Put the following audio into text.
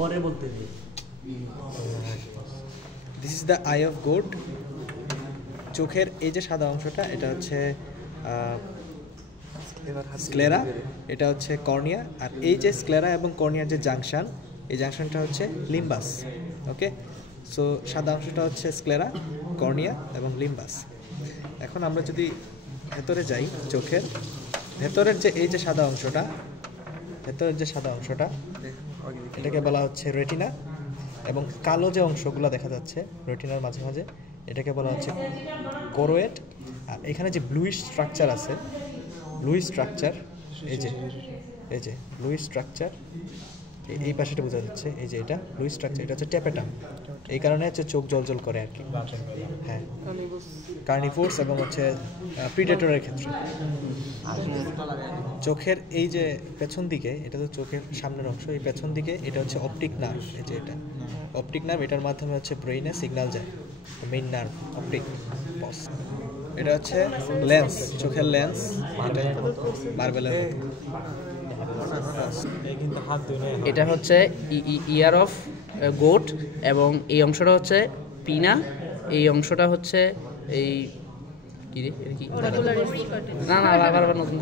ওরে বলতে নেই। This is the I of goat. চোখের এই যে সাদা অংশটা এটা হচ্ছে স্ক্লেরা, এটা হচ্ছে কর্নিয়া, আর এই যে স্ক্লেরা এবং কর্নিয়ার যে জাংশন, এই জাংশনটা হচ্ছে লিম্বাস। ওকে, সো সাদা অংশটা হচ্ছে স্ক্লেরা, কর্নিয়া এবং লিম্বাস। এখন আমরা যদি ভেতরে যাই, চোখের ভেতরের যে এই যে সাদা অংশটা, ভেতরের যে সাদা অংশটা এটাকে বলা হচ্ছে রেটিনা, এবং কালো যে অংশগুলো দেখা যাচ্ছে রেটিনার মাঝে মাঝে এটাকে বলা হচ্ছে কোরোয়েড। আর এখানে যে ব্লুইশ স্ট্রাকচার আছে, ব্লুইশ স্ট্রাকচার, এই যে ব্লুইশ স্ট্রাকচার, এই পাশেটা বোঝা যাচ্ছে, এই যে এটা ব্লুইশ স্ট্রাকচার, এটা হচ্ছে ট্যাপেটাম। এই কারণে হচ্ছে চোখ জল করে আর কি। হ্যাঁ, কার্নিভোরস এবং হচ্ছে প্রিডেটরের ক্ষেত্রে। চোখের এই যে পেছন দিকে, এটা তো চোখের সামনের অংশ, এই পেছন দিকে এটা হচ্ছে অপটিক নার্ভ। এই যে এটা অপটিক নার্ভ, এটার মাধ্যমে হচ্ছে ব্রেইনে সিগন্যাল যায়, মেইন নার্ভ অপটিক পস। এটা হচ্ছে লেন্স, চোখের লেন্স, এটা মার্বেলের মতো। এটা হচ্ছে ইয়ার অফ গোট, এবং এই অংশটা হচ্ছে পিনা, এই অংশটা হচ্ছে এই কি রে, এটা কি? না বারবার নতুন